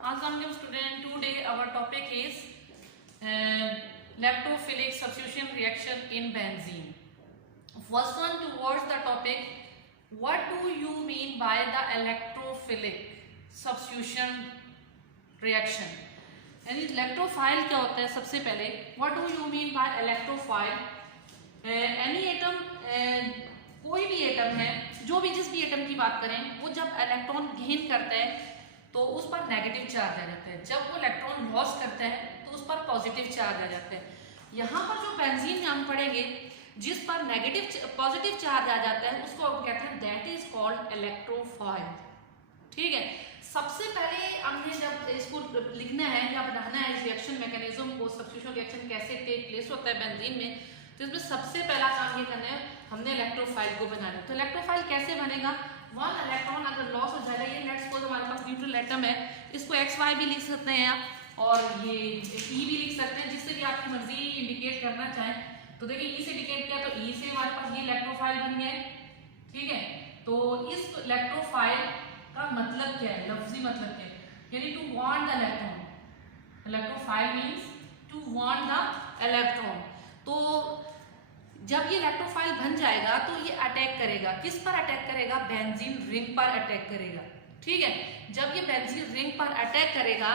Assalamualaikum student. Today our topic is electrophilic substitution reaction in benzene. First one towards the topic, what do you mean by the electrophilic substitution reaction? यानी electrophile क्या होता है? सबसे पहले what do you mean by electrophile? Any atom, कोई भी atom है, जो भी जिस भी एटम की बात करें, वो जब इलेक्ट्रॉन गेन करता है तो उस पर नेगेटिव चार्ज आ जाता है, जब वो इलेक्ट्रॉन लॉस करता है तो उस पर पॉजिटिव चार्ज आ जाता है। यहाँ पर जो बेंजीन में हम पढ़ेंगे जिस पर पॉजिटिव चार्ज आ जाता है उसको हम कहते हैं दैट इज कॉल्ड इलेक्ट्रोफाइल। ठीक है, सबसे पहले हमने जब इसको लिखना है या बनाना है इस रिएक्शन मैकेनिज्म को, सब्स्टिट्यूशन रिएक्शन कैसे टेक प्लेस होता है बेंजीन में, तो इसमें सबसे पहला काम ये करना है, हमने इलेक्ट्रोफाइल को बनाना है। तो इलेक्ट्रोफाइल कैसे बनेगा? वन इलेक्ट्रॉन अगर लॉस हो जाएगा, ये लेट्स सपोज हमारे पास न्यूट्रल एटम है, इसको XY भी लिख सकते हैं आप और ये E भी लिख सकते हैं, जिससे भी आपकी मर्जी इंडिकेट करना चाहें। तो देखिए E से इंडिकेट किया तो E से हमारे पास ये इलेक्ट्रोफाइल बन गया है। ठीक है, तो इस इलेक्ट्रोफाइल का मतलब क्या है, लफ्जी मतलब क्या है, यानी to want the electron. Electrophile means to want the electron. तो जब ये इलेक्ट्रोफाइल बन जाएगा तो ये अटैक करेगा, किस पर अटैक करेगा? बेंजीन रिंग पर अटैक करेगा। ठीक है, जब ये बेंजीन रिंग पर अटैक करेगा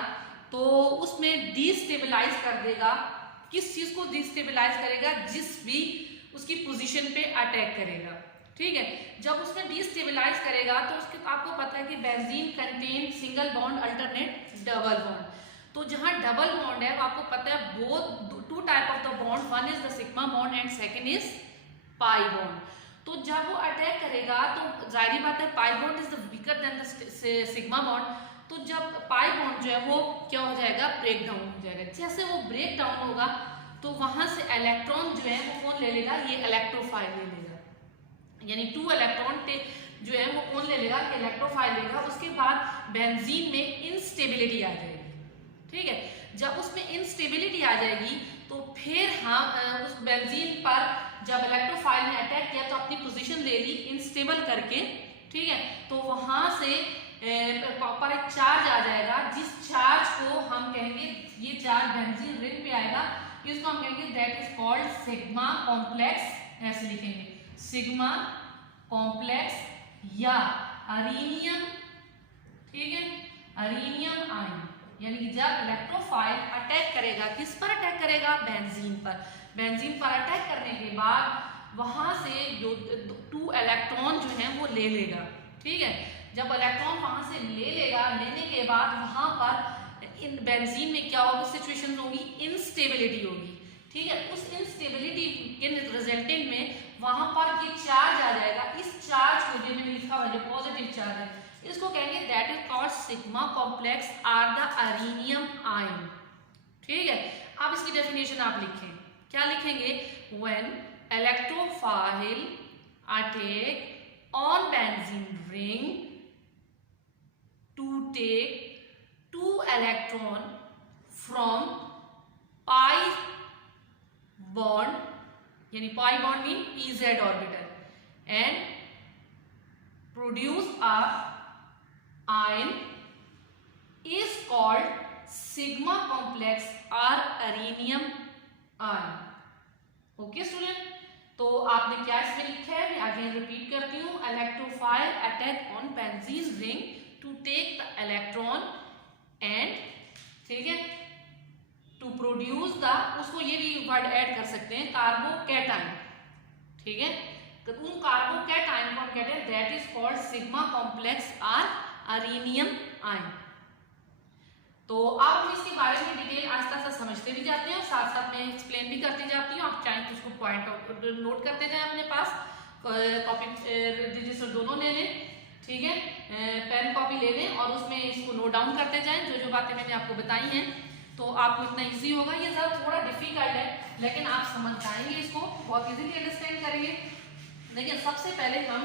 तो उसमें डिस्टेबलाइज कर देगा। किस चीज को डिस्टेबलाइज करेगा? जिस भी उसकी पोजीशन पे अटैक करेगा। ठीक है, जब उसमें डिस्टेबलाइज करेगा तो उसके आपको पता है कि benzene contain single bond alternate double bond. तो जहां डबल बॉन्ड है आपको पता है both two type of the bond, one is the sigma bond and second is pi bond. तो जब वो अटैक करेगा तो जाहिर बात है pi bond is the weaker than the sigma bond. तो जब पाई बॉन्ड जो है वो क्या हो जाएगा? ब्रेक डाउन हो जाएगा। जैसे वो ब्रेक डाउन होगा तो वहां से इलेक्ट्रॉन जो है वो कौन ले लेगा? ये इलेक्ट्रोफाइल ले लेगा। यानी टू इलेक्ट्रॉन जो है वो कौन ले लेगा? इलेक्ट्रोफाइल लेगा। उसके बाद बेंजीन में इनस्टेबिलिटी आ जाएगी। ठीक है, जब उसमें इनस्टेबिलिटी आ जाएगी तो फिर हम उस बेंजीन पर जब इलेक्ट्रोफाइल ने अटैक किया तो अपनी पोजीशन ले ली इनस्टेबल करके। ठीक है, तो वहां से पर एक चार्ज आ जाएगा, जिस चार्ज को हम कहेंगे, ये चार्ज बेंजीन रिंग पे आएगा, इसको हम कहेंगे that is called sigma complex. ऐसे लिखेंगे सिग्मा कॉम्प्लेक्स या अरीनियम। ठीक है, अरीनियम आयन। यानी कि जब इलेक्ट्रोफाइल अटैक करेगा, किस पर अटैक करेगा? बेंजीन पर। बेंजीन पर अटैक करने के बाद वहां से जो टू इलेक्ट्रॉन जो है वो ले लेगा। ठीक है, जब इलेक्ट्रॉन वहां से ले लेगा, लेने के बाद वहां पर इन बेंजीन में क्या होगी? सिचुएशन होगी, इनस्टेबिलिटी होगी। ठीक है, उस इनस्टेबिलिटी के रिजल्टेंट में वहां पर ये चार्ज आ जाएगा। इस चार्ज को जो मैंने लिखा हुआ है, जो पॉजिटिव चार्ज है, इसको कहेंगे that is called sigma complex or the arenium ion. ठीक है, अब इसकी डेफिनेशन आप लिखें, क्या लिखेंगे? When electrophile attack on benzene ring to take two electron from pi bond, यानी pi bond mean pz orbital, and produce a ion is called sigma complex or areninium ion. Okay student, तो आपने क्या इसमें लिखा है? मैं आगे repeat करती हूँ। Electrophile attack on benzene ring to take the electron and, ठीक है, टू प्रोड्यूस द, उसको ये भी वर्ड ऐड कर सकते हैं, कार्बोकैटायन। ठीक है, तो उन कार्बोकैटायन को हम कहते हैं that is called sigma complex or arenium ion. तो अब हम इसके बारे में डिटेल आस्ते आस्ते समझते भी जाते हैं और साथ साथ में एक्सप्लेन भी करती जाती हूँ। आप चाहें तो उसको पॉइंट आउट नोट करते जाएं अपने पास, कॉपी रजिस्टर दोनों ले लें। ठीक है, पेन कॉपी ले लें और उसमें इसको नोट डाउन करते जाएं जो जो बातें मैंने आपको बताई हैं, तो आपको इतना ईजी होगा। ये जरा थोड़ा डिफिकल्ट है लेकिन आप समझ जाएंगे, इसको बहुत इजीली अंडरस्टैंड करेंगे। देखिए, सबसे पहले हम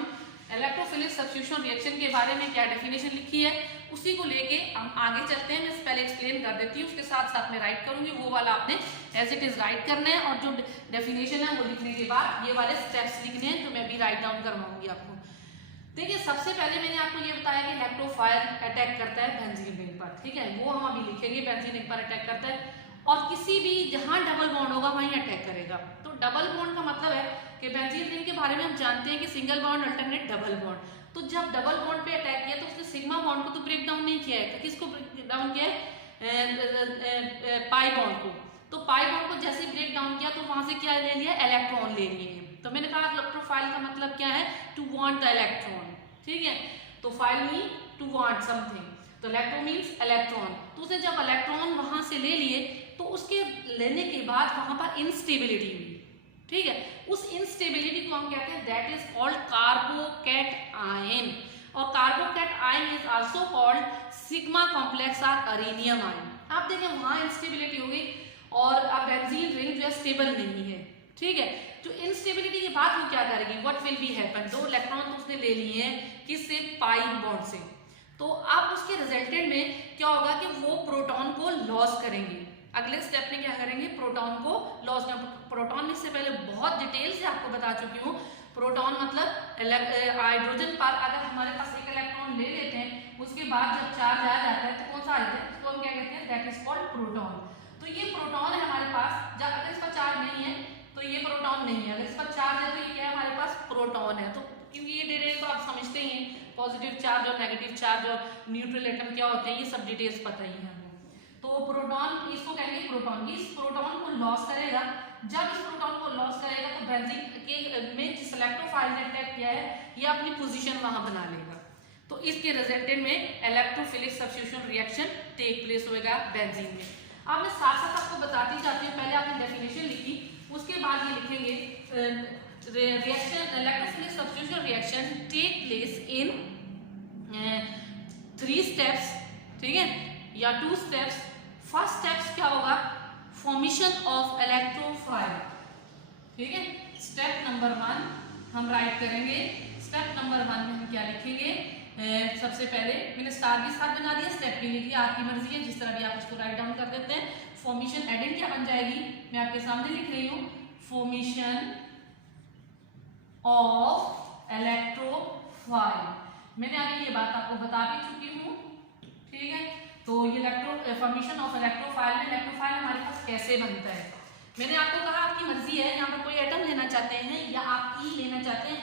इलेक्ट्रोफिलिक सब्स्टिट्यूशन रिएक्शन के बारे में क्या डेफिनेशन लिखी है उसी को लेके हम आगे चलते हैं। मैं पहले एक्सप्लेन कर देती हूँ, उसके साथ साथ में राइट करूंगी, वो वाला आपने एज इट इज राइट करना है, और जो डेफिनेशन है वो लिखने के बाद ये वाले स्टेप्स लिखने हैं जो मैं भी राइट डाउन करवाऊंगी आपको। देखिए सबसे पहले मैंने आपको ये बताया कि इलेक्ट्रोफाइल अटैक करता है बेंजीन रिंग पर, ठीक है, वो हम अभी लिखेंगे, बेंजीन रिंग पर अटैक करता है और किसी भी जहां डबल बॉन्ड होगा वहीं अटैक करेगा। तो डबल बॉन्ड का मतलब है कि बेंजीन रिंग के बारे में हम जानते हैं कि single bond alternate double bond, तो जब डबल बॉन्ड पे अटैक किया तो उसने सिग्मा बॉन्ड को तो ब्रेक डाउन नहीं किया है, तो किसको ब्रेक डाउन किया है, पाई बॉन्ड को। तो पाई बॉन्ड को जैसे ब्रेक डाउन किया तो वहां से क्या ले लिया, इलेक्ट्रॉन ले लिए हैं। तो मैंने कहा इलेक्ट्रोफाइल का मतलब क्या है, टू वांट द इलेक्ट्रॉन, ठीक है, तो phile mean to want something, तो इलेक्ट्रो मीन्स इलेक्ट्रॉन। तो उसने जब इलेक्ट्रॉन वहां से ले लिए तो उसके लेने के बाद वहां पर इंस्टेबिलिटी हुई, ठीक है, उस इंस्टेबिलिटी को हम कहते हैं that is called carbocation, और carbocation is also called sigma complex और अरेनियम आयन। आप देखें वहां इंस्टेबिलिटी हो गई और अब बेंजीन रिंग जो है स्टेबल नहीं है, ठीक है, तो इंस्टेबिलिटी के बाद वो क्या करेगी, व्हाट विल बी हैपन, दो इलेक्ट्रॉन तो उसने ले लिए हैं किससे, पाई बॉन्ड से, तो अब उसके रिजल्टेंट में क्या होगा कि वो प्रोटॉन को लॉस करेंगे। अगले स्टेप में क्या करेंगे, प्रोटॉन को लॉस करेंगे। प्रोटॉन में से पहले बहुत डिटेल से आपको बता चुकी हूँ, प्रोटॉन मतलब हाइड्रोजन पर अगर हमारे पास एक इलेक्ट्रॉन ले लेते हैं उसके बाद जब चार्ज आ जाता है तो कौन सा आ जाता है, इसको हम क्या कहते हैं, दैट इज कॉल्ड प्रोटॉन। तो ये प्रोटॉन है हमारे पास, जब अगर इस पर चार्ज नहीं है तो ये प्रोटॉन नहीं है, अगर इस पर चार्ज है तो ये क्या है, हमारे पास प्रोटॉन है। तो क्योंकि ये डिटेल तो आप समझते ही हैं, पॉजिटिव चार्ज और नेगेटिव चार्ज और न्यूट्रल एटम क्या होते हैं, ये सब डिटेल्स पता ही है। तो प्रोटॉन इसको कहेंगे प्रोटॉन, इस प्रोटॉन को लॉस करेगा, जब इस प्रोटॉन को लॉस करेगा तो बेंजीन के में जिस इलेक्ट्रोफाइल ने अटैक किया है ये अपनी पोजीशन वहां बना लेगा, तो इसके रिजल्टेंट में electrophilic substitution reaction take place होगा बेंजीन में। अब मैं साथ साथ आपको बताती जाती हूँ, पहले आपने डेफिनेशन लिखी, उसके बाद ये लिखेंगे reaction electrophilic substitution reaction take place in 3 steps, ठीक है, या 2 स्टेप्स। फर्स्ट स्टेप्स क्या होगा, फॉर्मेशन ऑफ इलेक्ट्रोफाइल, ठीक है, स्टेप नंबर 1 हम राइट करेंगे। स्टेप नंबर 1 में हम क्या लिखेंगे, सबसे पहले मैंने स्टार के साथ बना दिया, स्टेप के लिए आपकी मर्जी है, जिस तरह भी आप उसको राइट डाउन कर देते हैं। फॉर्मेशन एडेंट क्या बन जाएगी, मैं आपके सामने लिख रही हूँ, फॉर्मेशन ऑफ इलेक्ट्रोफाइल। मैंने अभी ये बात आपको बता भी चुकी हूँ, ठीक है, तो ये फॉर्मेशन ऑफ इलेक्ट्रोफाइल में इलेक्ट्रोफाइल हमारे पास कैसे बनता है, मैंने आपको कहा आपकी मर्जी है, यहाँ पर कोई एटम लेना चाहते हैं या आप ई लेना चाहते हैं,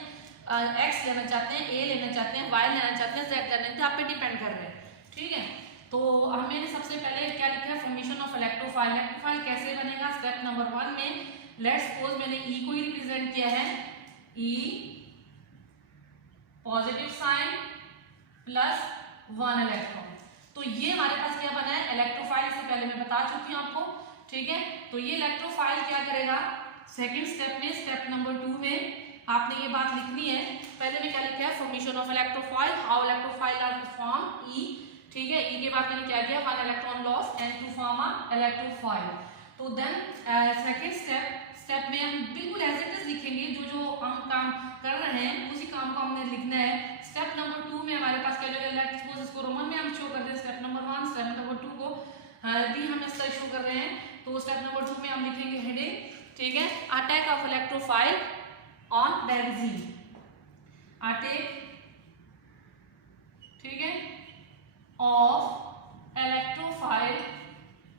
एक्स लेना चाहते हैं, ए लेना चाहते हैं, वाई लेना चाहते हैं, जेड लेना चाहते हैं, आप पे डिपेंड कर रहे हैं, ठीक है। तो हमने सबसे पहले क्या लिखा है, फॉर्मेशन ऑफ इलेक्ट्रोफाइल। इलेक्ट्रोफाइल कैसे बनेगा, स्टेप नंबर 1 में लेट्स सपोज मैंने ई को ही रिप्रेजेंट किया है, ई पॉजिटिव साइन प्लस 1 इलेक्ट्रॉन, तो ये हमारे पास क्या बना है, इलेक्ट्रोफाइल। इससे पहले मैं बता चुकी हूँ आपको, ठीक है, तो ये इलेक्ट्रोफाइल क्या करेगा, सेकंड स्टेप में, स्टेप नंबर 2 में आपने ये बात लिखनी है। पहले में क्या लिखा है, formation of electrophile, how electrophile are form, E, ठीक है, ई के बाद मैंने क्या किया, 1 electron loss and to form a electrophile. तो देन सेकंड स्टेप में हम बिल्कुल एज इट इज लिखेंगे, जो हम काम कर रहे हैं उसी काम को हमने लिखना है। स्टेप नंबर 2 में हमारे पास क्या जाएगा, लेट्स सपोज इसको रोमन में हम शो कर दें, स्टेप नंबर 1, स्टेप नंबर 2 को भी हम इस तरह शो कर रहे हैं, तो स्टेप नंबर 2 में हम लिखेंगे हेडिंग, ठीक है, attack of electrophile on benzene, attack, ठीक है, ऑफ इलेक्ट्रोफाइल।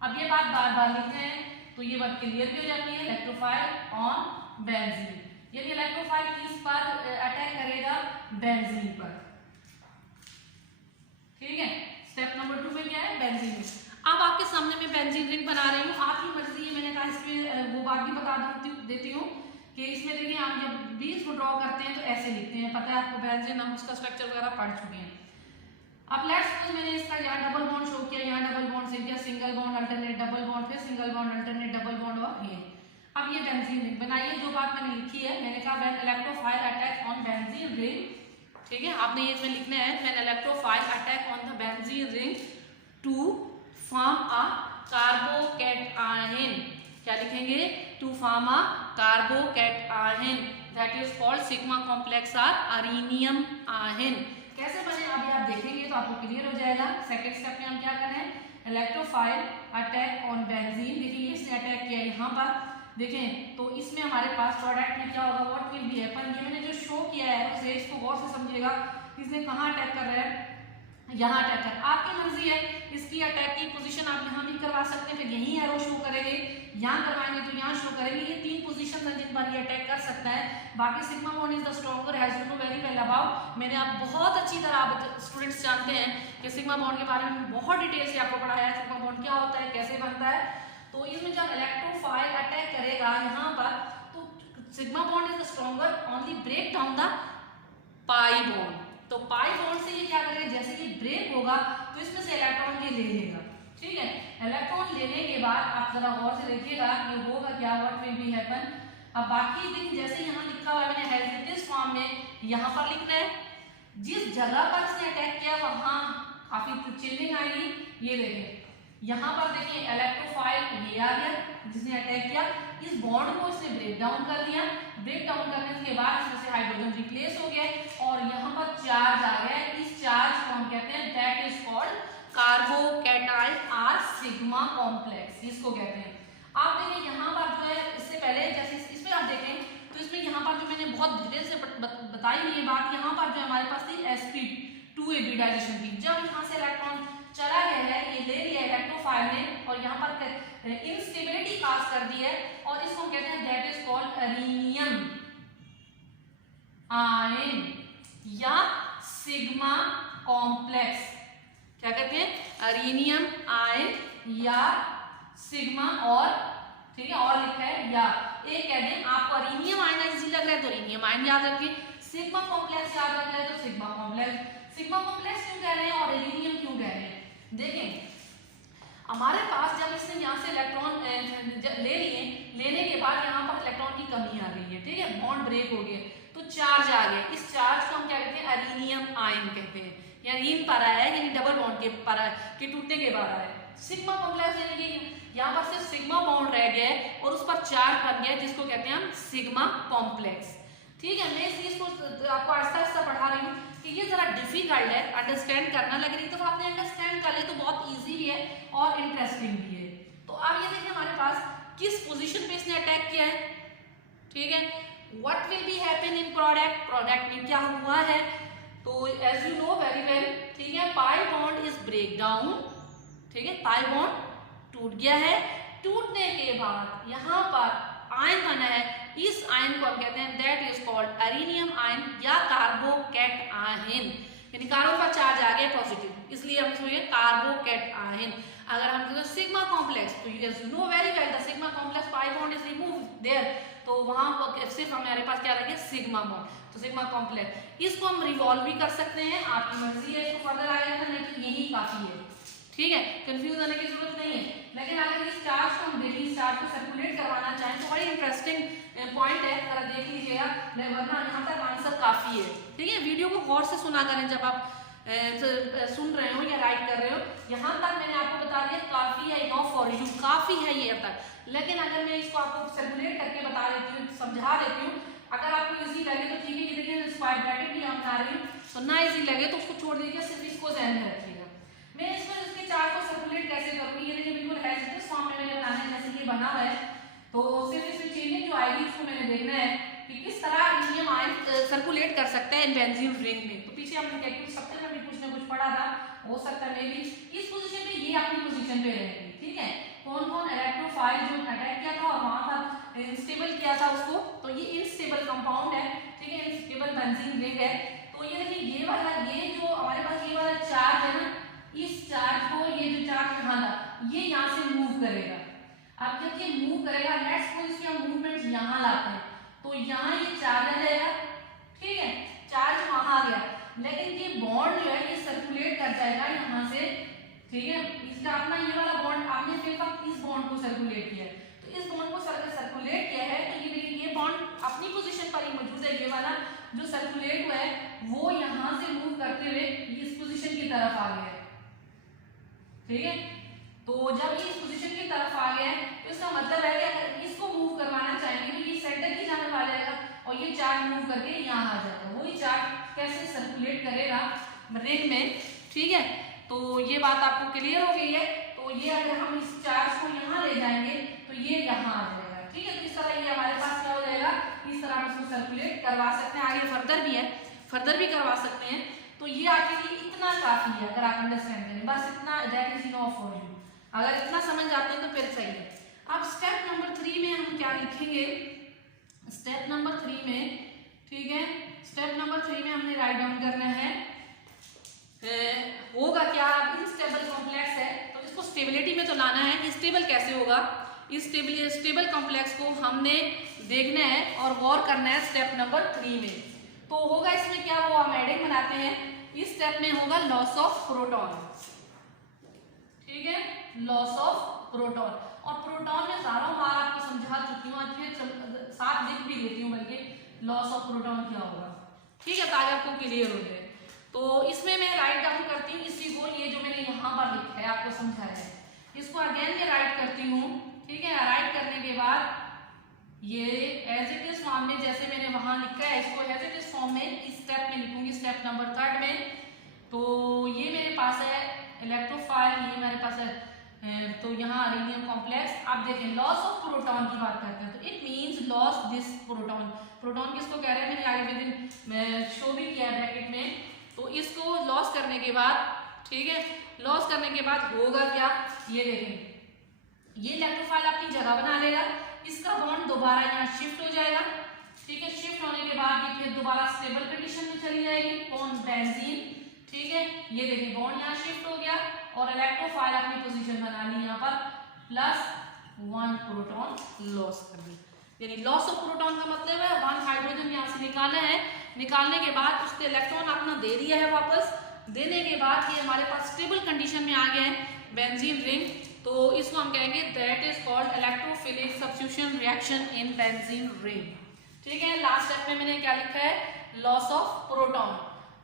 अब ये बात बार बार लिखते हैं तो ये बात क्लियर भी हो जाती है, इलेक्ट्रोफाइल ऑन बेंजीन, यानी इलेक्ट्रोफाइल किस पर अटैक करेगा, बेंजीन पर, ठीक है। स्टेप नंबर 2 में क्या है, बेंजीन में। अब आपके सामने मैं बेंजीन रिंग बना रही हूँ, आपकी मर्जी है, मैंने कहा इसमें वो बात भी बता देती हूँ कि इसमें देखिए हम जब भी इसको ड्रॉ करते हैं तो ऐसे लिखते हैं, पता है आपको बेंजीन, हम उसका स्ट्रक्चर वगैरह पढ़ चुके हैं। अब लेट्स सपोज मैंने इसका यहाँ डबल बॉन्ड शो किया, यहाँ डबल बॉन्ड से किया, single bond alternate double bond, फिर single bond alternate double bond, और ये अब ये बेंजीन रिंग बनाइए। जो बात मैंने लिखी है, मैंने कहा when electrophile attack on benzene ring, ठीक है, आपने ये इसमें लिखना है, when electrophile attack on the benzene ring to form a carbocation, क्या लिखेंगे, to form a carbocation that is called sigma complex और अरेनियम आयन। कैसे बने अभी आप देखेंगे तो आपको क्लियर हो जाएगा। सेकंड स्टेप में हम क्या कर रहे हैं, इलेक्ट्रोफाइल अटैक ऑन बेंजीन, देखिए इसने अटैक किया यहाँ पर, देखें तो इसमें हमारे पास प्रोडक्ट में क्या होगा, व्हाट विल बी हैपन, ये मैंने जो शो किया है उसे इसको गौर से समझिएगा, इसने कहाँ अटैक कर रहा है, यहाँ अटैक कर, आपकी मर्जी है, इसकी अटैक की पोजीशन आप यहाँ भी करवा सकते हैं, फिर यही एरो शो करेंगे, यहाँ करवाएंगे तो यहाँ शो करेंगे। ये 3 पोजीशन है जिन पर ये अटैक कर सकता है। बाकी sigma bond is the stronger as you know very well about, मैंने आप बहुत अच्छी तरह आप स्टूडेंट्स जानते हैं कि सिग्मा बॉन्ड के बारे में बहुत डिटेल से आपको पढ़ाया है, सिग्मा बॉन्ड क्या होता है, कैसे बनता है। तो इसमें जब इलेक्ट्रोफाइल अटैक करेगा यहाँ पर, तो sigma bond is the stronger only break down the pi bond. तो पाई बॉन्ड से ये क्या करेगा, जैसे कि ब्रेक होगा तो इसमें से इलेक्ट्रॉन ये ले लेगा, ठीक है। इलेक्ट्रॉन लेने के बाद आप जरा गौर से देखिएगा ये होगा क्या, व्हाट विल बी हैपन। अब बाकी दिन जैसे यहाँ लिखा हुआ है मैंने हेल्वेटिस फॉर्म में, यहाँ पर लिखना है जिस जगह पर इसने अटैक किया वहां काफी चिलिंग आएगी। ये देखें यहाँ पर देखिए इलेक्ट्रोफाइल ये आ गया जिसने अटैक किया, इस बॉन्ड को इसने ब्रेक डाउन कर दिया, ब्रेक डाउन करने के बाद इसमें से हाइड्रोजन रिप्लेस हो गया और यहाँ पर चार्ज आ गया। इस चार्ज को हम कहते हैं that is called carbocation or sigma complex, इसको कहते हैं। आप देखिए यहाँ पर जो है इससे पहले जैसे इसमें आप देखें तो इसमें यहाँ पर जो मैंने बहुत डिटेल से बताई हुई है बात, यहाँ पर जो हमारे पास थी sp2ab डाइजेशन की, जब यहाँ से इलेक्ट्रॉन चला गया है, ये ले लिया इलेक्ट्रोफाइल ने और यहाँ पर इंस्टेबिलिटी काज कर दी है और इसको कहते हैं दैट इज कॉल्ड अरीनियम आयन या सिग्मा कॉम्प्लेक्स। क्या कहते हैं, अरीनियम आयन या सिग्मा, और ठीक है और लिखा है या, एक कह दें आपको अरीनियम आयन इजी लग रहा है तो अरीनियम आयन याद रखिए, सिग्मा कॉम्प्लेक्स याद रख रहे हैं तो सिग्मा कॉम्प्लेक्स। सिग्मा कॉम्प्लेक्स क्यों कह रहे हैं और एल्यूमिनियम क्यों कह रहे हैं, देखें हमारे पास जब इसने यहाँ से इलेक्ट्रॉन ले लिए, लेने के बाद यहाँ पर इलेक्ट्रॉन की कमी आ गई है, ठीक है, बॉन्ड ब्रेक हो गए तो चार्ज आ गया, इस चार्ज को हम क्या कहते हैं, अरीनियम आयन कहते हैं, या इन पर आया है यानी डबल बॉन्ड के पर के टूटने के बाद आया है। सिग्मा कॉम्प्लेक्स यानी कि यहाँ पर सिर्फ सिग्मा बॉन्ड रह गया है और उस पर चार्ज बन गया जिसको कहते हैं हम सिग्मा कॉम्प्लेक्स, ठीक है। मैं इस चीज को आपको आस्ता आस्ता पढ़ा रही हूँ कि ये जरा डिफिकल्ट है अंडरस्टैंड करना, लेकिन एक तो आपने अंडरस्टैंड कर ले तो बहुत इजी भी है और इंटरेस्टिंग भी है। तो अब ये देखिए हमारे पास किस पोजीशन पे इसने अटैक किया है, ठीक है। What will be happen in product, product में क्या हुआ है, तो as you know very well, ठीक है, pi bond is break down, ठीक है, पाई बॉन्ड टूट गया है, टूटने के बाद यहाँ पर आयन बना है, इस आयन को हम कहते हैं दैट इज कॉल्ड अरीनियम आयन या कार्बोकैट आयन, यानी कार्बन पर चार्ज आ गया पॉजिटिव, इसलिए हम इसको कार्बोकैट आयन। अगर हम कहते हैं सिग्मा कॉम्प्लेक्स तो you know very well the sigma complex pi bond is remove their, तो वहां सिर्फ हमारे पास क्या रहेगा, सिग्मा बॉन्ड, तो सिग्मा कॉम्प्लेक्स। इसको हम रिवॉल्व भी कर सकते हैं, आपकी मर्जी है, इसको फर्दर आएगा नहीं तो यही काफी है, ठीक है, कंफ्यूज होने की जरूरत नहीं है। लेकिन अगर इस चार्ज को हम देखिए, इस चार्ज को सर्कुलेट करवाना चाहें तो बड़ी इंटरेस्टिंग पॉइंट है, जरा देख लीजिएगा, वरना यहाँ तक आंसर काफी है, ठीक है। वीडियो को गौर से सुना करें जब आप सुन रहे हो या राइट कर रहे हो, यहाँ तक मैंने आपको बता दिया काफी है, इनफ फॉर यू, काफी है ये अब तक। लेकिन अगर मैं इसको आपको सर्कुलेट करके बता देती हूँ, समझा देती हूँ, अगर आपको इजी लगे तो ठीक है, ये देखिए स्क्वायर ब्रैकेट भी हम बता रही हूँ, तो ना इजी लगे तो उसको छोड़ दीजिए, सिर्फ इसको ध्यान में रखिएगा। मैं इसमें इसके चार्ज को सर्कुलेट कैसे करूँगी, ये देखिए बिल्कुल हेजिटेस फॉर्म में मैंने बनाना है, जैसे ये बना है, तो सिर्फ इसमें चेंजिंग जो आएगी उसको मैंने देखना है कि किस तरह अल्युमिनियम आयन सर्कुलेट कर सकता है बेंजीन रिंग में। तो पीछे हमने कैलकुलेट सबसे में भी कुछ ना कुछ पढ़ा था, हो सकता है मे भी इस पोजीशन पे ये अपनी पोजीशन पे रहेगी, ठीक है। कौन कौन इलेक्ट्रोफाइल जो अटैक किया था और वहां पर इनस्टेबल किया था उसको, तो ये इनस्टेबल कंपाउंड है, ठीक है, इनस्टेबल बेंजीन रिंग है। तो ये देखिए ये वाला, ये जो हमारे पास ये वाला चार्ज है ना, इस चार्ज को, ये जो चार्ज यहाँ था ये यहाँ से मूव करेगा। अब जब ये मूव करेगा, लेट्स सपोज इसके हम मूवमेंट यहाँ लाते हैं तो यहाँ ये चार्ज आ जाएगा, ठीक है, चार्ज वहां आ गया, लेकिन ये बॉन्ड जो है ये सर्कुलेट कर जाएगा यहाँ से, ठीक है। इसका अपना ये वाला बॉन्ड, आपने सिर्फ इस बॉन्ड को सर्कुलेट किया है, तो इस बॉन्ड को सर्कुलेट किया है, तो ये देखिए ये बॉन्ड अपनी पोजीशन पर ही मौजूद है, ये वाला जो सर्कुलेट हुआ है वो यहाँ से मूव करते हुए इस पोजीशन की तरफ आ गया है, ठीक है। तो जब ये इस पोजीशन की तरफ आ गया है तो इसका मतलब है कि अगर इसको मूव करवाना चाहेंगे तो ये सेंटर की जानब आ जाएगा और ये चार्ज मूव करके यहाँ आ जाएगा, वही चार्ज कैसे सर्कुलेट करेगा रिंग में, ठीक है। तो ये बात आपको क्लियर हो गई है। तो ये अगर हम इस चार्ज को यहाँ ले जाएंगे तो ये यहाँ आ जाएगा, ठीक है। तो इस तरह ये हमारे पास क्या हो जाएगा, इस तरह हम इसको सर्कुलेट करवा सकते हैं, आगे फर्दर भी है, फर्दर भी करवा सकते हैं। तो ये आपके लिए इतना काफी है अगर आप अंडरस्टैंड करें, बस इतना, that is enough for you. अगर इतना समझ जाते हैं तो फिर सही है। अब स्टेप नंबर 3 में हम क्या लिखेंगे, स्टेप नंबर 3 में, ठीक है, स्टेप नंबर 3 में हमने राइट डाउन करना है होगा क्या, अब इनस्टेबल कॉम्प्लेक्स है तो इसको स्टेबिलिटी में तो लाना है। स्टेबल कैसे होगा, इस स्टेबल कॉम्प्लेक्स को हमने देखना है और गौर करना है स्टेप नंबर 3 में। तो होगा इसमें क्या, वो हम एडिंग बनाते हैं, इस स्टेप में होगा लॉस ऑफ प्रोटॉन, ठीक है, लॉस ऑफ प्रोटॉन। और प्रोटॉन में सारा बार आपको समझा चुकी हूँ, फिर साथ लिख भी देती हूँ बल्कि लॉस ऑफ प्रोटॉन क्या होगा, ठीक है, ताकि आपको क्लियर हो जाए। तो इसमें मैं राइट डाउन करती हूँ इसी को, ये जो मैंने यहाँ पर लिखा है आपको समझाया है, इसको अगेन मैं राइट करती हूँ, ठीक है। राइट करने के बाद ये एज इट इज फॉर्म में जैसे मैंने वहां लिखा है, इसको एज इट इज फॉर्म में इस स्टेप में लिखूंगी, स्टेप नंबर 3 में। तो ये मेरे पास है इलेक्ट्रोफाइल, ये मेरे पास है तो यहाँ अरेनियम कॉम्प्लेक्स। आप देखें लॉस ऑफ प्रोटॉन की बात करते हैं तो it means loss this proton. Proton किसको कह रहे हैं, मैंने आगे के दिन मैं शो भी किया ब्रैकेट में। तो इसको लॉस करने के बाद, ठीक है, लॉस करने के बाद होगा क्या, ये देखें ये इलेक्ट्रोफाइल अपनी जगह बना लेगा, इसका बॉन्ड दोबारा यहाँ शिफ्ट हो जाएगा, ठीक है। शिफ्ट होने के बाद ये फिर दोबारा स्टेबल कंडीशन में चली जाएगी कौन, बेंजीन, ठीक है। ये देखिए बॉन्ड यहाँ शिफ्ट हो गया और इलेक्ट्रोफाइल अपनी पोजीशन बना ली यहाँ पर, +1 प्रोटॉन लॉस कर दी। यानी लॉस ऑफ प्रोटॉन का मतलब है 1 हाइड्रोजन यहाँ से निकाला है, निकालने के बाद उसके इलेक्ट्रॉन अपना दे दिया है वापस, देने के बाद ये हमारे पास स्टेबल कंडीशन में आ गए हैं बेंजीन रिंग। तो इसको हम कहेंगे that is called electrophilic substitution reaction in benzene ring, ठीक है। लास्ट स्टेप में मैंने क्या लिखा है, लॉस ऑफ प्रोटॉन।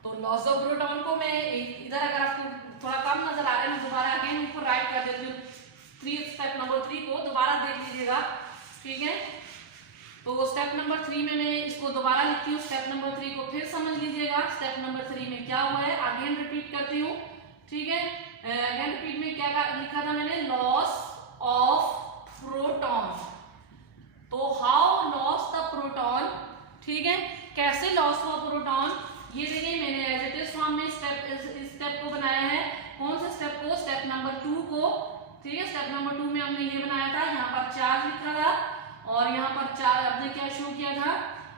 तो लॉस ऑफ प्रोटॉन को मैं इधर, अगर आपको थोड़ा कम नजर आ रहा है, मैं दोबारा अगेन ऊपर राइट कर देती हूँ, 3 स्टेप नंबर 3 को दोबारा देख लीजिएगा, ठीक है। तो स्टेप नंबर 3 में मैं इसको दोबारा लिखती हूँ, स्टेप नंबर 3 को फिर समझ लीजिएगा। स्टेप नंबर 3 में क्या हुआ है, अगेन रिपीट करती हूँ, ठीक है। अगेन रिपीट में क्या लिखा था मैंने, लॉस ऑफ प्रोटॉन। तो हाउ लॉस द प्रोटॉन, ठीक है, कैसे लॉस हुआ प्रोटॉन, ये देखिए मैंने एज इट इज फॉर्म में स्टेप को बनाया है। कौन सा स्टेप को, स्टेप नंबर 2 को, ठीक है। स्टेप नंबर 2 में हमने ये बनाया था, यहाँ पर चार्ज लिखा था और यहाँ पर चार्ज हमने क्या शो किया था,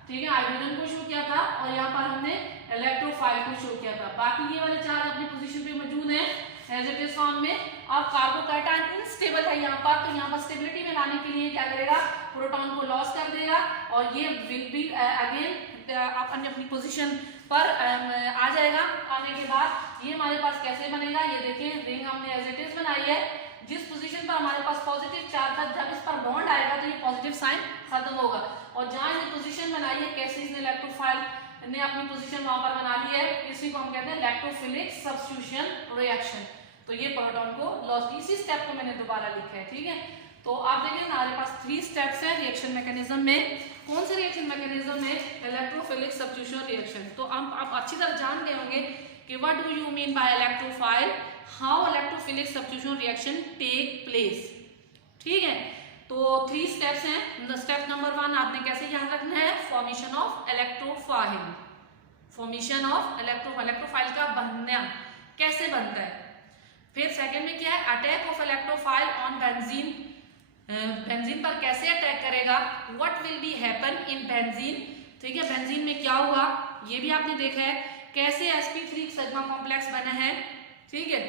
ठीक है, हाइड्रोजन को शो किया था और यहाँ पर हमने इलेक्ट्रोफाइल को शो किया था। बाकी ये वाले चार्ज अपनी पोजीशन पे मौजूद है एज इट इज फॉर्म में। अब कार्बोकैटायन अनस्टेबल है यहाँ पर, तो यहाँ पर स्टेबिलिटी में लाने के लिए क्या करेगा, प्रोटॉन को लॉस कर देगा और ये विल बी अगेन अपनी पोजीशन पर आ जाएगा। आने के बाद ये हमारे पास कैसे बनेगा, ये देखिए रिंग हमने एज इट इज बनाई है, जिस पोजीशन पर हमारे पास पॉजिटिव चार्ज था, जब इस पर बॉन्ड आएगा तो ये पॉजिटिव साइन खत्म होगा। और जहां ये पोजीशन बनाई है, कैसे इसने इलेक्ट्रोफाइल ने अपनी पोजीशन वहां पर बना ली है, इसी को हम कहते हैं इलेक्ट्रोफिलिक सब्स्टिट्यूशन रिएक्शन। तो ये प्रोटॉन को लॉस, इसी स्टेप को मैंने दोबारा लिखा है, ठीक है। तो आप देखिए हमारे पास 3 स्टेप्स है रिएक्शन मैकेनिज्म में। कौन से रिएक्शन मैकेनिज्म में, इलेक्ट्रोफिलिक सब्स्टिट्यूशन रिएक्शन। तो आप अच्छी तरह जान गए होंगे कि what do you mean by electrophile, how electrophilic substitution reaction take place, ठीक है। तो 3 स्टेप्स हैं। स्टेप नंबर 1 आपने कैसे याद रखना है, formation of electrophile, formation of electrophile का बनना कैसे बनता है। फिर सेकंड में क्या है, attack of electrophile on benzene, benzene पर कैसे अटैक करेगा, what will be happen in benzene, ठीक है। बेंजीन में क्या हुआ ये भी आपने देखा है, कैसे sp3 सिग्मा कॉम्प्लेक्स बना है, ठीक है,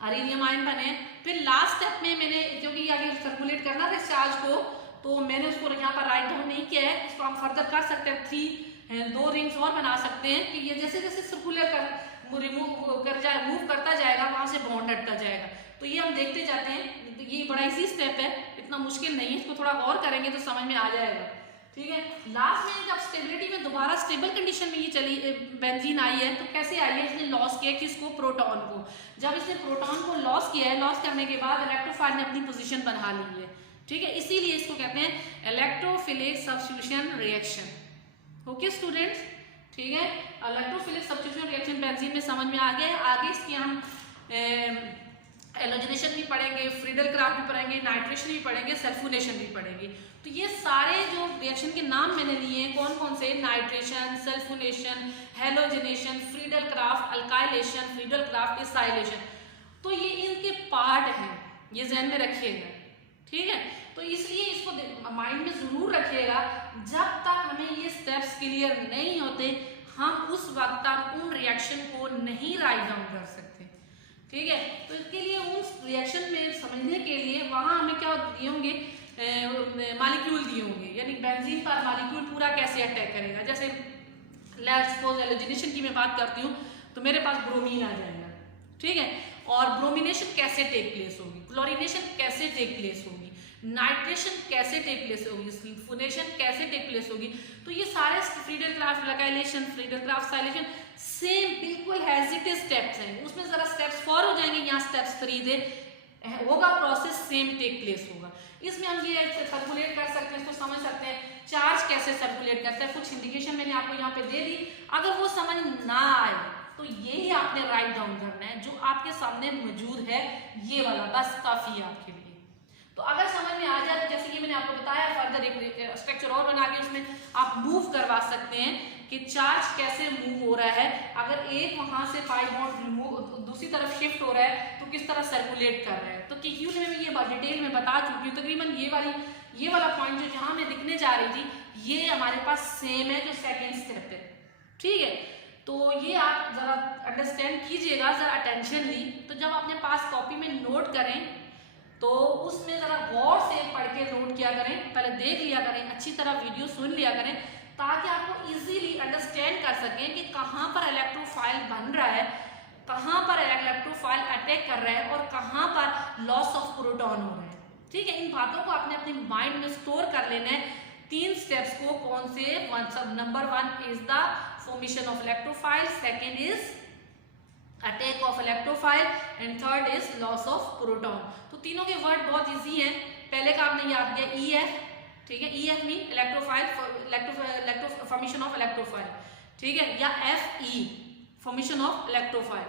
अरेनियम आयन बने। फिर लास्ट स्टेप में मैंने, क्योंकि आगे सर्कुलेट करना था इस चार्ज को, तो मैंने उसको यहाँ पर राइट डाउन नहीं किया है, इसको हम फर्दर कर सकते हैं, 2 रिंग्स और बना सकते हैं कि ये जैसे जैसे सर्कुलर मूव करता जाएगा वहां से बॉन्ड हटता जाएगा। तो ये हम देखते जाते हैं, ये बड़ा इजी स्टेप है, इतना मुश्किल नहीं है, इसको थोड़ा गौर करेंगे तो समझ में आ जाएगा, ठीक है। लास्ट में जब स्टेबिलिटी में दोबारा स्टेबल कंडीशन में ये चली बेंजीन आई है, तो कैसे आई है, इसने लॉस किया किसको, प्रोटॉन को। जब इसने प्रोटॉन को लॉस किया है, लॉस करने के बाद इलेक्ट्रोफाइल ने अपनी पोजीशन बना ली है, ठीक है। इसीलिए इसको कहते हैं electrophilic substitution reaction. Okay students, ठीक है। इलेक्ट्रोफिलिक सब्स्टिट्यूशन रिएक्शन बेंजीन में समझ में आ गया। आगे इसकी हम एलोजिनेशन भी पढ़ेंगे, फ्रीडल क्राफ्ट भी पढ़ेंगे, नाइट्रेशन भी पढ़ेंगे, सल्फोनेशन भी पढ़ेंगे। तो ये सारे जो रिएक्शन के नाम मैंने लिए हैं कौन कौन से, nitration, sulphonation, halogenation, Friedel craft, alkylation, Friedel craft, acylation, तो ये इनके पार्ट हैं, ये ध्यान में रखिएगा, ठीक है। तो इसलिए इसको माइंड में जरूर रखिएगा, जब तक हमें ये स्टेप्स क्लियर नहीं होते हम उस वक्त तक उन रिएक्शन को नहीं राइट डाउन कर सकते, ठीक है। तो इसके लिए उस रिएक्शन में समझने के लिए वहां हमें क्या दिए होंगे, मॉलिक्यूल दिए होंगे, यानी बेंजीन पर मॉलिक्यूल पूरा कैसे अटैक करेगा। जैसे लेट्स सपोज एलोजिनेशन की मैं बात करती हूँ तो मेरे पास ब्रोमीन आ जाएगा, ठीक है, और ब्रोमिनेशन कैसे टेक प्लेस होगी, क्लोरीनेशन कैसे टेक प्लेस होगी, नाइट्रेशन कैसे टेक प्लेस होगी, सल्फोनेशन कैसे टेक प्लेस होगी। तो ये सारे Friedel craft, alkylation, Friedel craft, साइलेशन same बिल्कुल हैज इट स्टेप्स हैं, उसमें जरा स्टेप्स 4 हो जाएंगे, यहाँ स्टेप्स 3 थे, होगा प्रोसेस सेम टेक प्लेस होगा। इसमें हम ये सर्कुलेट कर सकते हैं, इसको समझ सकते हैं चार्ज कैसे सर्कुलेट करता है, कुछ इंडिकेशन मैंने आपको यहाँ पे दे दी। अगर वो समझ ना आए तो यही आपने राइट डाउन करना है जो आपके सामने मौजूद है, ये वाला बस काफी है आपके लिए। तो अगर समझ में आ जाए तो जैसे कि मैंने आपको बताया फर्दर एक स्ट्रक्चर और बना के उसमें आप मूव करवा सकते हैं कि चार्ज कैसे मूव हो रहा है, अगर एक वहां से पाई बॉन्ड दूसरी तरफ शिफ्ट हो रहा है तो किस तरह सर्कुलेट कर रहा है। तो क्यू ने मैं ये डिटेल में बता चुकी हूँ, तकरीबन ये वाला पॉइंट जो जहां मैं दिखने जा रही थी ये हमारे पास सेम है जो सेकेंड स्टेप है, ठीक है। तो ये आप जरा अंडरस्टैंड कीजिएगा, जरा अटेंशनली। तो जब अपने पास कॉपी में नोट करें तो उसमें जरा गौर से पढ़ के नोट किया करें, पहले देख लिया करें, अच्छी तरह वीडियो सुन लिया करें, ताकि आपको इजीली अंडरस्टैंड कर सकें कि कहाँ पर इलेक्ट्रोफाइल बन रहा है, कहाँ पर इलेक्ट्रोफाइल अटैक कर रहा है और कहाँ पर लॉस ऑफ प्रोटॉन हो रहा है, ठीक है। इन बातों को आपने अपने माइंड में स्टोर कर लेना है। 3 स्टेप्स को कौन से, number 1 is the formation of electrophile, second is attack of electrophile and third is loss of proton. तो तीनों के वर्ड बहुत इजी हैं। पहले का आपने याद किया EF, ठीक है, EF mean electrophile, formation of electrophile, ठीक है, या FE फॉर्मेशन ऑफ इलेक्ट्रोफाइल।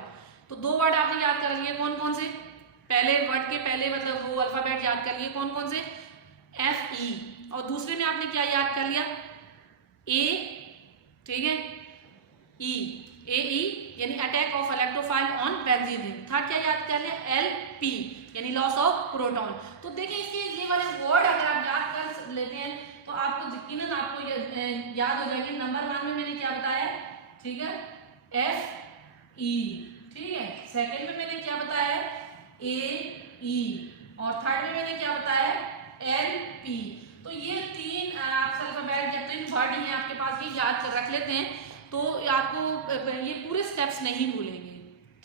तो 2 वर्ड आपने याद कर लिए, कौन कौन से, पहले वर्ड के पहले मतलब वो अल्फाबेट याद कर लिए, कौन कौन से, FE, और दूसरे में आपने क्या याद कर लिया, A, ठीक है, E, AE यानी attack of electrophile on benzene ring. Third क्या याद कर लिया, LP यानी लॉस ऑफ प्रोटॉन। तो देखिए इसके ये वाले वर्ड अगर आप याद कर लेते हैं तो आपको यकीनन आपको याद हो जाएंगे। नंबर 1 में मैंने क्या बताया, ठीक है, FE, ठीक है, सेकंड में मैंने क्या बताया, AE, और थर्ड में मैंने क्या बताया, LP। तो ये 3 अल्फाबेट या 3 वर्ड ही आपके पास, ये याद कर रख लेते हैं तो आपको ये पूरे स्टेप्स नहीं भूलेंगे,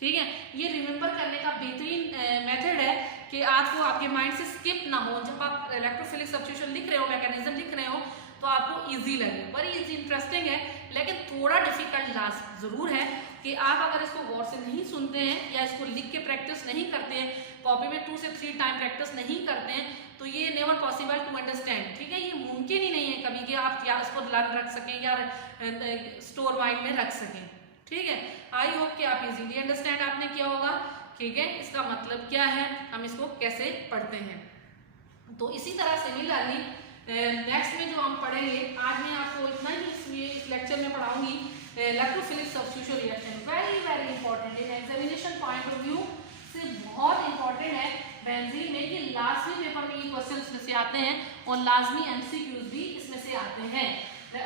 ठीक है। ये रिमेंबर करने का बेहतरीन मेथड है कि आपको आपके माइंड से स्किप ना हो। जब आप इलेक्ट्रोफिलिक सब्स्टिट्यूशन लिख रहे हो, मैकेनिज्म लिख रहे हो, तो आपको इजी लगे, बड़ी इजी इंटरेस्टिंग है, लेकिन थोड़ा डिफिकल्ट लास्ट जरूर है कि आप अगर इसको गौर से नहीं सुनते हैं या इसको लिख के प्रैक्टिस नहीं करते हैं, कॉपी में 2 से 3 टाइम प्रैक्टिस नहीं करते हैं, तो ये नेवर पॉसिबल टू अंडरस्टैंड, ठीक है। ये मुमकिन ही नहीं है कभी कि आप या इसको लर्न रख सकें या स्टोर माइंड में रख सकें, ठीक है। आई होप कि आप इजीली अंडरस्टैंड आपने किया होगा, ठीक है, इसका मतलब क्या है, हम इसको कैसे पढ़ते हैं। तो इसी तरह सिमिलरली नेक्स्ट में जो हम पढ़ेंगे, आज मैं आपको इतना ही इस लेक्चर में पढ़ाऊंगी electrophilic substitution reaction. Very very important है, एग्जामिनेशन पॉइंट ऑफ व्यू से बहुत इंपॉर्टेंट है बेंजीन में। ये लाजमी पेपर में ये क्वेश्चन इसमें से आते हैं और लाजमी MCQs भी इसमें से आते हैं।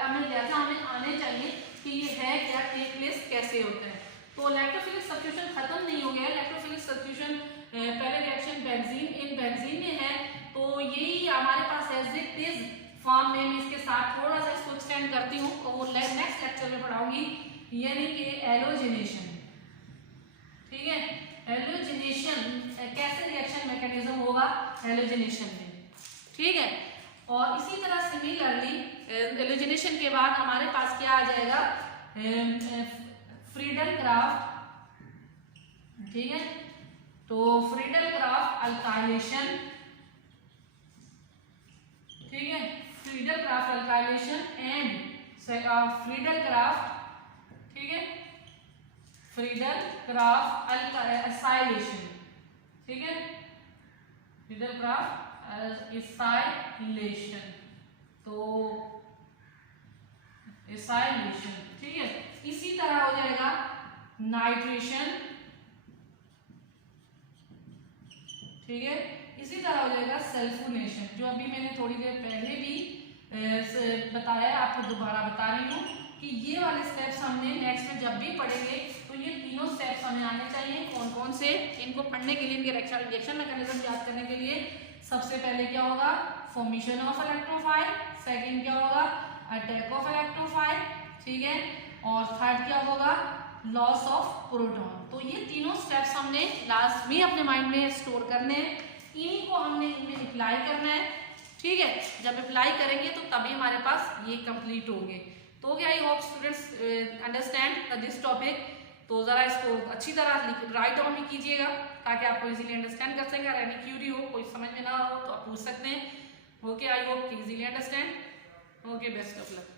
हमें आने चाहिए कि ये है क्या, टेक प्लेस कैसे होता है। तो इलेक्ट्रोफिलिक सब्स्टिट्यूशन खत्म नहीं हो गया। इलेक्ट्रोफिलिक सब्स्टिट्यूशन पहले रिएक्शन बेंजीन में है, तो यही हमारे पास एज इट इज फॉर्म में मैं इसके साथ थोड़ा सा इसको एक्सटेंड करती हूँ और वो नेक्स्ट लेक्चर में पढ़ाऊंगी, यानी कि एलोजिनेशन, ठीक है। एलोजिनेशन कैसे रिएक्शन मैकेनिज्म होगा एलोजिनेशन में, ठीक है। और इसी तरह सिमिलरली एलोजिनेशन के बाद हमारे पास क्या आ जाएगा, फ्रीडल क्राफ्ट, ठीक है। तो फ्रीडल क्राफ्ट अल्काइलेशन, ठीक है, Friedel craft alkylation and Friedel craft, ठीक है, फ्रीडल क्राफ्ट एसाइलेशन, ठीक है, फिडल ग्राफ एसाइलेशन, तो एसाइलेशन, ठीक है। इसी तरह हो जाएगा नाइट्रेशन, ठीक है। इसी तरह हो जाएगा सल्फोनेशन, जो अभी मैंने थोड़ी देर पहले भी बताया, आपको दोबारा बता रही हूँ कि ये वाले स्टेप्स हमने नेक्स्ट में जब भी पढ़ेंगे तो ये तीनों स्टेप्स हमें आने चाहिए। कौन कौन से, इनको पढ़ने के लिए, इनके रिएक्शन मैकेनिज्म याद करने के लिए सबसे पहले क्या होगा, फॉर्मेशन ऑफ इलेक्ट्रोफाइल, सेकंड क्या होगा, अटैक ऑफ इलेक्ट्रोफाइल, ठीक है, और थर्ड क्या होगा, लॉस ऑफ प्रोटॉन। तो ये तीनों स्टेप्स हमने लास्ट में अपने माइंड में स्टोर करने हैं, इन्हीं को हमने इनमें अप्लाई करना है, ठीक है। जब अप्लाई करेंगे तो तभी हमारे पास ये कंप्लीट होंगे। तो क्या, I hope students understand this topic. तो ज़रा इसको अच्छी तरह राइट डाउन भी कीजिएगा ताकि आपको इजीली अंडरस्टैंड कर सकें। अगर एनी क्यूरी हो, कोई समझ में ना हो तो आप पूछ सकते हैं। Okay, I hope easily understand. Okay, best of luck.